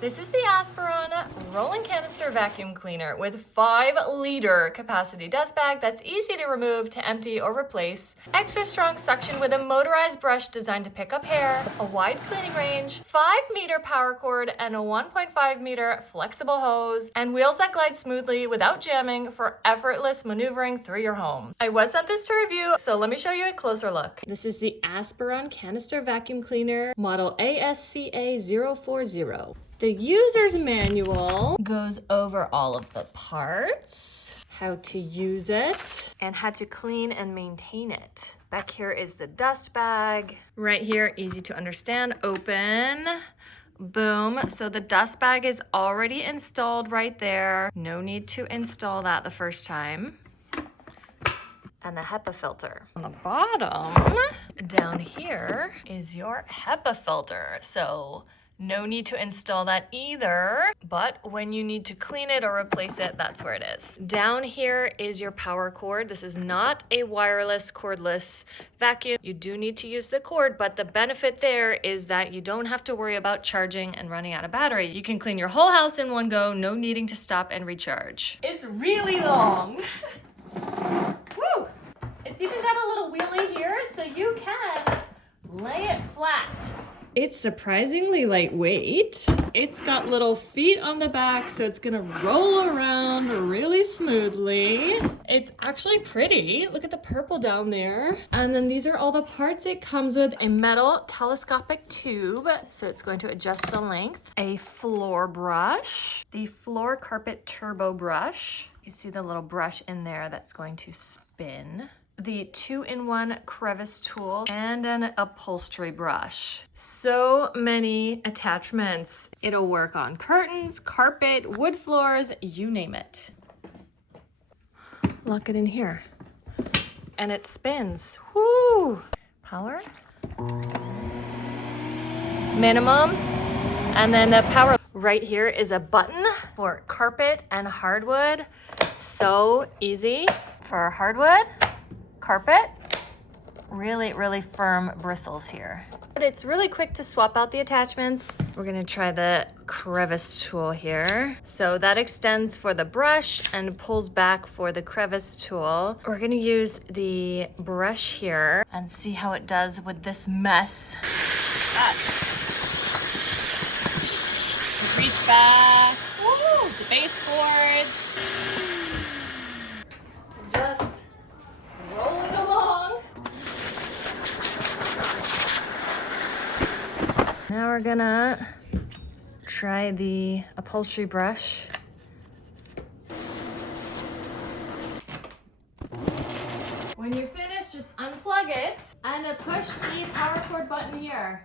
This is the Aspiron Rolling Canister Vacuum Cleaner with 5-liter capacity dust bag that's easy to remove, to empty, or replace. Extra strong suction with a motorized brush designed to pick up hair, a wide cleaning range, 5-meter power cord, and a 1.5-meter flexible hose, and wheels that glide smoothly without jamming for effortless maneuvering through your home. I was sent this to review, so let me show you a closer look. This is the Aspiron Canister Vacuum Cleaner, model ASCA040. The user's manual goes over all of the parts, how to use it, and how to clean and maintain it. Back here is the dust bag. Right here, easy to understand, open, boom. So the dust bag is already installed right there. No need to install that the first time. And the HEPA filter. On the bottom, down here, is your HEPA filter. So no need to install that either, but when you need to clean it or replace it, that's where it is. Down here is your power cord. This is not a wireless, cordless vacuum. You do need to use the cord, but the benefit there is that you don't have to worry about charging and running out of battery. You can clean your whole house in one go, no needing to stop and recharge. It's really long. Woo! It's even got a little wheelie here, so you can lay it flat. It's surprisingly lightweight. It's got little feet on the back, so it's gonna roll around really smoothly. It's actually pretty. Look at the purple down there. And then these are all the parts. It comes with a metal telescopic tube, so it's going to adjust the length. A floor brush, the floor carpet turbo brush. You see the little brush in there that's going to spin. The 2-in-1 crevice tool, and an upholstery brush. So many attachments. It'll work on curtains, carpet, wood floors, you name it. Lock it in here. And it spins. Whoo! Power. Minimum. And then the power. Right here is a button for carpet and hardwood. So easy for hardwood. Carpet, really firm bristles here. But it's really quick to swap out the attachments. We're gonna try the crevice tool here. So that extends for the brush and pulls back for the crevice tool. We're gonna use the brush here and see how it does with this mess. Reach back, woo, the baseboards. Just rolling along. Now we're gonna try the upholstery brush. When you finish, just unplug it and push the power cord button here.